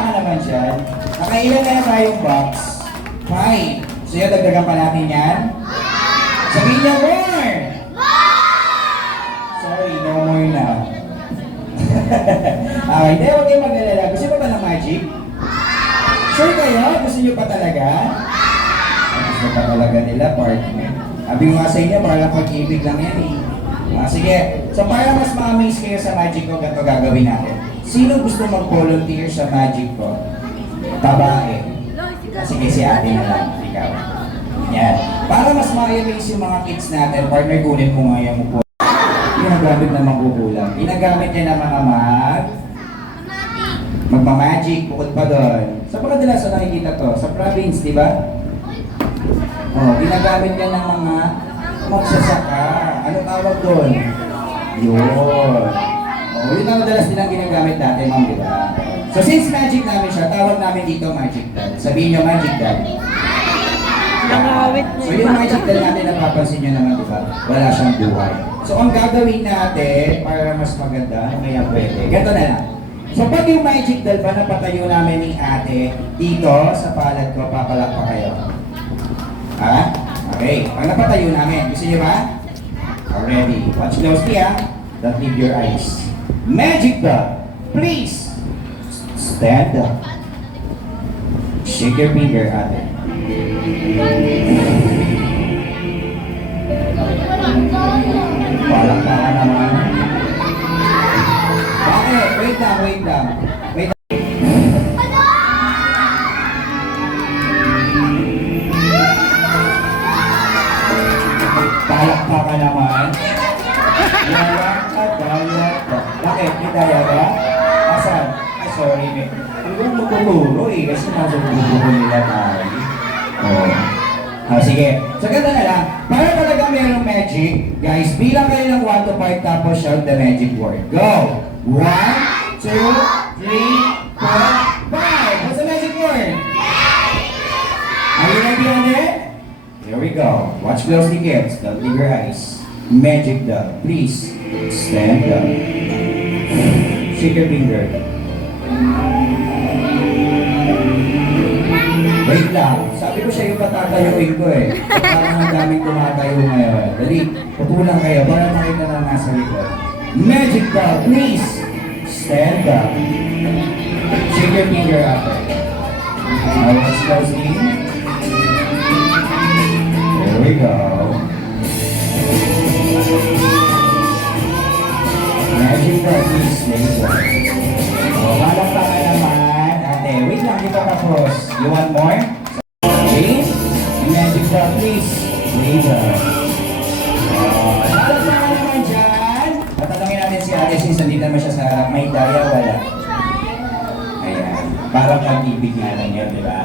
ka naman siya. Nakailan na tayong box? 5. So yun, dagdagan pa natin yan? Sabihin niya more! Sorry, no more na. Okay, hindi, huwag kayong mag-alala. Gusto mo ba ng magic? Sure kayo? Gusto niyo pa talaga? Gusto pa talaga nila, partner. Sabi ko nga sa inyo, parang pag-ibig lang yan eh. Sige, so para mas ma-amaze kayo sa magic ko, ganito gagawin natin. Sino gusto mag-volunteer sa magic ko? Babae. Sige, si ate na lang. Ikaw. Yan. Para mas ma-amaze yung mga kids natin, partner, kunin mo nga yung upo. Ginagamit na magugulang. Ginagamit niya na mga magmamagic, bukod pa doon. Sa pagkadalasan nakikita to, sa province, di ba? Oh, ginagamit niya ng mga magsasaka. Ano tawag doon? Yun. Oh, yun ang madalas din ang ginagamit natin, ma'am, di ba? So since magic namin siya, tawag namin dito magic dad. Sabihin niyo magic dad. So yung magic dad natin, napapansin niyo naman, di ba? Wala siyang buhay. So ang gagawin natin, para mas maganda, ano kaya pwede? Ganito na lang. So pag yung magic dad pa napatayo namin ni ate, dito sa palad ko, papalak pa kayo. Ha? Okay. Pag napatayo namin, gusto niyo ba? Already. Watch closely ha. Don't leave your eyes. Magic dad, please stand up. Shake your finger ate. Palakpakan naman. Bakit? Wait lang. Wait lang. Palakpakan naman. Bakit? May daya ba? Asan? Ay, sorry. Ang gawin magtuturo eh. Kasi nasa tuturo nila tayo. Sige. So, ganda na lang. Para talaga mayroong magic, guys, bilang kayo ng 1 to 5 tapos shout the magic word. Go! 1, 2, 3, 4, 5! What's the magic word? Are you ready on it? Here we go. Watch closely, kids. Don't leave your eyes. Magic dog. Please, stand up. Shake your finger. Wait lang. Sabi ko siya yung patatayuin ko eh. Parang ang daming tumatayo ngayon. Dali, putulang kayo para makita na nasa likod. Magic dog, please, stand up. Shake your finger after. Now let's closely. There we go. Magic dog, please, stay down. Malak pa ka naman. Ate, wait lang, di pa tapos. You want more? Okay. Magic dog, please. Stay down. Malak pa ka naman dyan. Tatanungin natin si ate since nandito naman siya sa harap. May daya, wala. Ayan. Parang pag-ibig nga lang yun, di ba?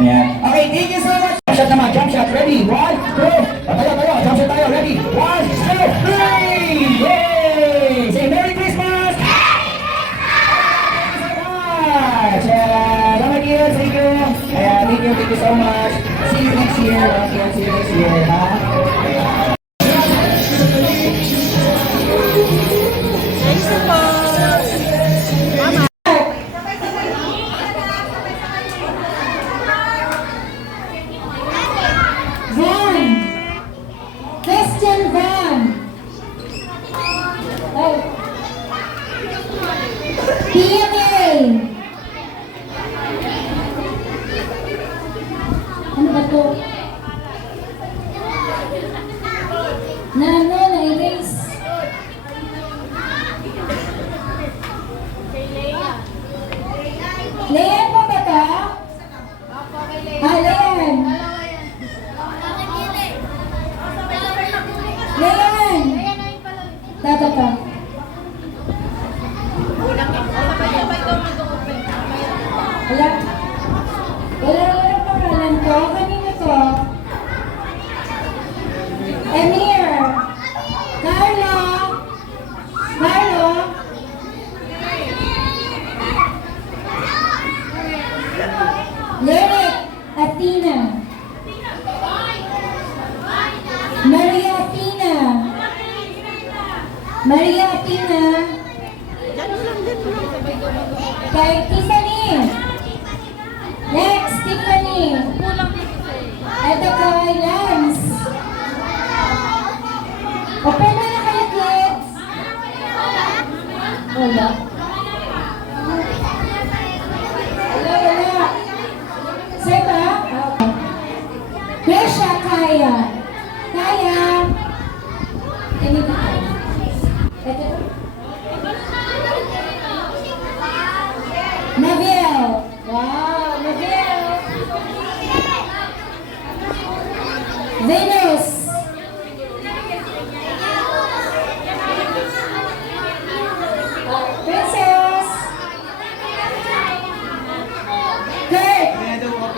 Ayan. Okay, thank you so much. Jump shot naman, jump shot. Ready? 1, 2. Patayo tayo. Jump shot tayo. Ready? 1, 2, 3. Yay! Say Merry Christmas! Thank you so much. See you next year. Okay, see you next year. Thanks po. Mama. Van. Christian Van. Oh. PMA. Ano ba to? Na-erase. Leon pa ba ito? Leon. Leon. Tato. Wala. Wala pangalan ko. Kanino to? Emir. Carlo. Lyric. Athena. Maria Athena. Diyan mo lang. Kay Tiffany. Next, Tiffany. Kulang dito eh. Ito kay Lance. Open na na kayo, kids. Wala. Wala. Seba? Gresha, Kaya. Kaya. Ini ba? Ito. Nabil. Wow, Nabil. Venus. Princess. Kurt.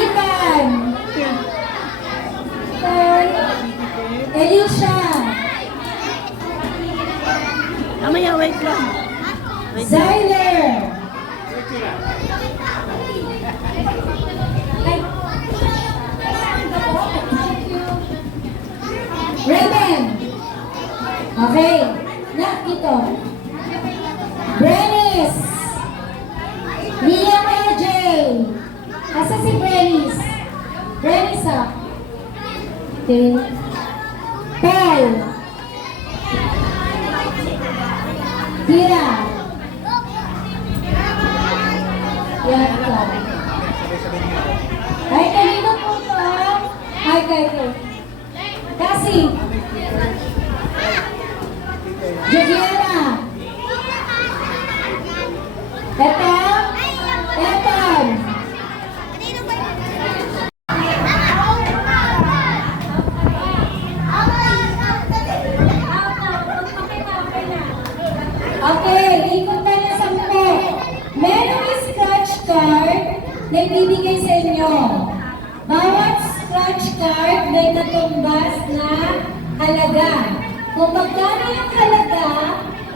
Ivan. Elisha. Mamaya, wait lang. Zyler. Raven. Okay. Nak ito. Brenis. Liam AJ. Asa si Brenis? Brenis ah. Okay. Paul. Kira. Yan ka. Ay, kanino po ito? Ay, kayo. Kasi. Juliana. Ito. Eton. Okay, ikot na na 10. Merong scratch card na ibibigay sa inyo. Bawat scratch card may natumbas na halaga. Kung magkano yung halaga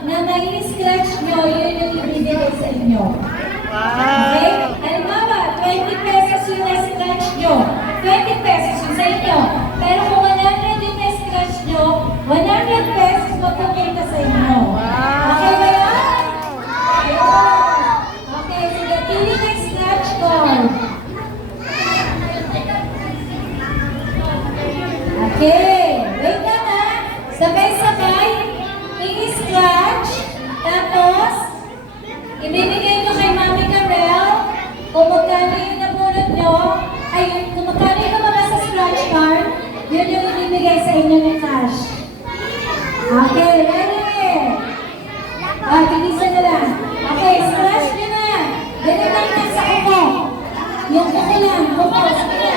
na may scratch nyo, yun yung ibibigay sa inyo. Okay? Halimbawa, 20 pesos yung na-scratch nyo. 20 pesos yung sa inyo. Pero kung 100 yung na-scratch nyo, 100 pesos mapupunta sa inyo. Okay ba yan? Okay, sige, pili ng scratch card. Okay, wait lang ha. Sabay-sabay, i-scratch, tapos, ibibigay nyo kay Mami Karel, kung magkano yung nabunod nyo, ay, kung magkano yung lumabas sa scratch card, yun yung ibibigay sa inyo ng cash. Okay, ready? Tigisa na lang. Okay, scratch nyo na. Ganun lang lang sa kuko. Yung kuko lang, kuko. Sige na.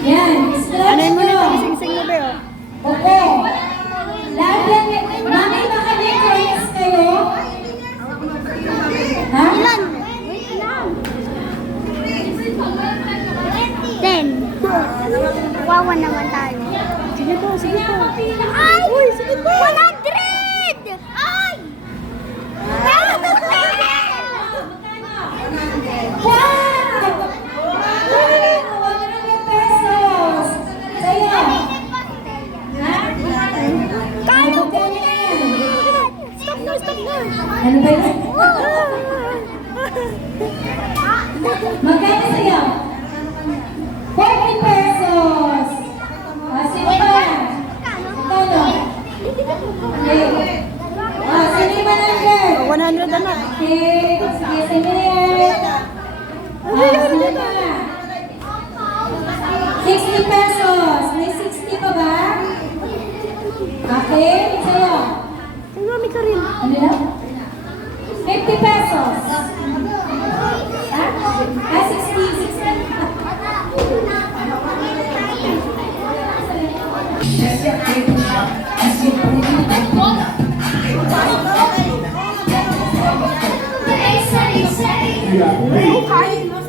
Yan, scratch Ano mo nyo. na sing-sing mo ba yun? Kuko. Lahat yan. Mami, baka may coins kayo? Ha? Ilan? 10. Wawa naman tayo. Sige po, sige po. Ay! Uy, sige po. 100! Ay! Wow! 100 pesos! Sa'yo. Ha? Kaya po yan. Stop na, stop na. Ano ba yun? Magkano sa'yo? 40 pesos! Sino ba? Magkano? Okay. Sino yung 100? 100 na. Okay, sige, sige. Sino ba? 60 pesos. May 60 pa ba? Okay, sa'yo. Ay, mami ka rin. Ano na? 50 pesos. Ha? 60. Say.